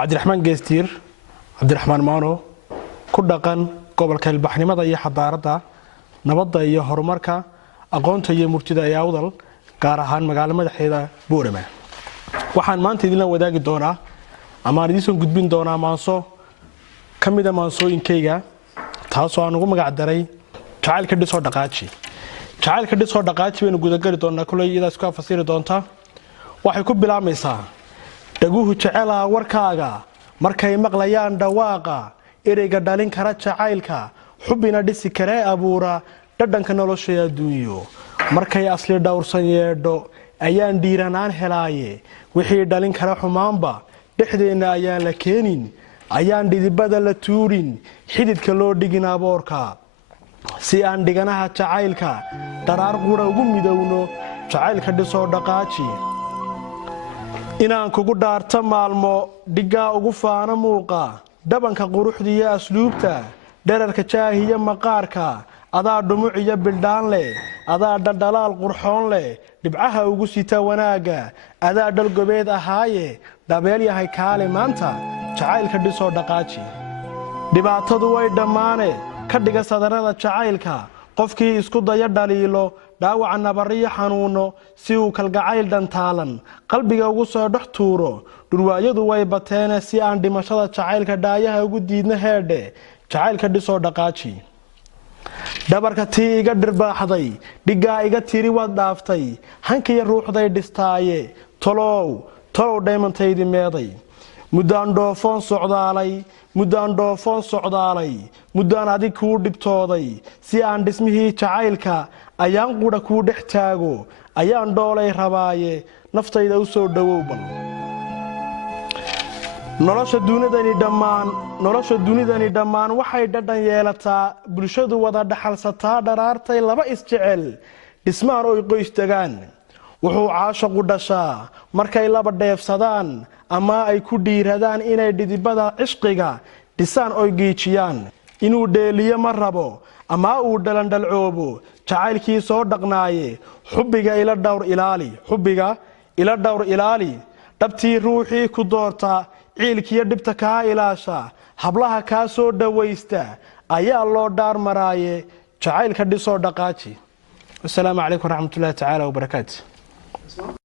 وعبد الرحمن جيستير عبد الرحمن مانو كدقن قبل كالبحنمة يا حضارة نبض يا هرمركا أقونت يا مرتدى يا أوضل قارهان مقالمة حيدا بورما وحن ما أنت دينا وداق الدورة أما رديسون قدبين دورة مانسو كميدا مانسو إنكيغا تاسو أنو مقعد داري جعل كدي صور دقاتشي جعل كدي صور دقاتشي بينو قدقاري دونا كله إذا سكوا فصير دونتا وحيكون بلا ميسا dhaguhu jecela warkaaga markay maqlayaan dhawaaqa ereyga dhalin kara jacaylka xubina dhisi kare abuura dhadhanka nolosha adduunyo markay asli dhowrsan yeedho ayaan dhiiranaan helaaye wixii dhalin kara xumaanba dhexdeena ayaan la keenin ayaan dhidibada la tuurin xididka loo dhigin aboorka si aan dhiganaha jacaylka daraar qura ugu midowno jacaylka dhisoo dhaqaaji inaan kugu dhaarta maalmo dhigaa ugu faana muuqa dhabanka quruxdiiyo asluubta dherarka jaahiya maqaarka adaa dhumuc iyo bildhaan leh adaa dhaldhalaal qurxoon leh dhibcaha ugu sita wanaaga adaa dhalgobeed ahaaye dhabeel yahay kaale maanta jacaylka dhisoo dhaqaaji dhibaatadu way dhammaane ka dhiga sadarada jacaylka qofkii isku daya dhaliilo dhaawaca nabariyo xanuuno si uu kalgacayl dhantaalan qalbiga ugu soo dhex tuuro dhurwaayadu way bateene si aan dhimashada jacaylka dhaayaha ugu diidna heedhe jacaylka dhisoo dhaqaaji dhabarka tii iga dhirbaaxday dhigaa iga tiri waad dhaaftay hankiyo ruuxday dhistaaye tolow dhaymantaydi meeday muddaan dhoofoon socdaalay muddaan adig kuu dhibtooday si aan dhismihii jacaylka ayaan qudha kuu dhex taago ayaan dhoolay rabaaye naftayda u soo dhowow bal nolosha dunidani dhammaan waxay dhadhan yeelataa bulshadu wada dhaxalsataa dharaartay laba isjecel dhismaan oy qoys degaan wuxuu caashaqu dhashaa markay laba dheefsadaan ama ay ku dhiiradaan inay dhidibada cishqiga dhisaan oy giijiyaan inuu dheeliyo ma rabo ama uu dhalandhalcoobo jacaylkii soo dhaqnaaye xubbiga ila dhowr ilaali dhabtii ruuxii ku doorta ciilkiyo dhibta kaa ilaasha hablaha kaa soo dhawaysta ayaa loo dhaar maraaye jacaylka dhisoo dhaqaaji. Assalaamu calaykum waraxmatullaahi tacaala wabarakaatu.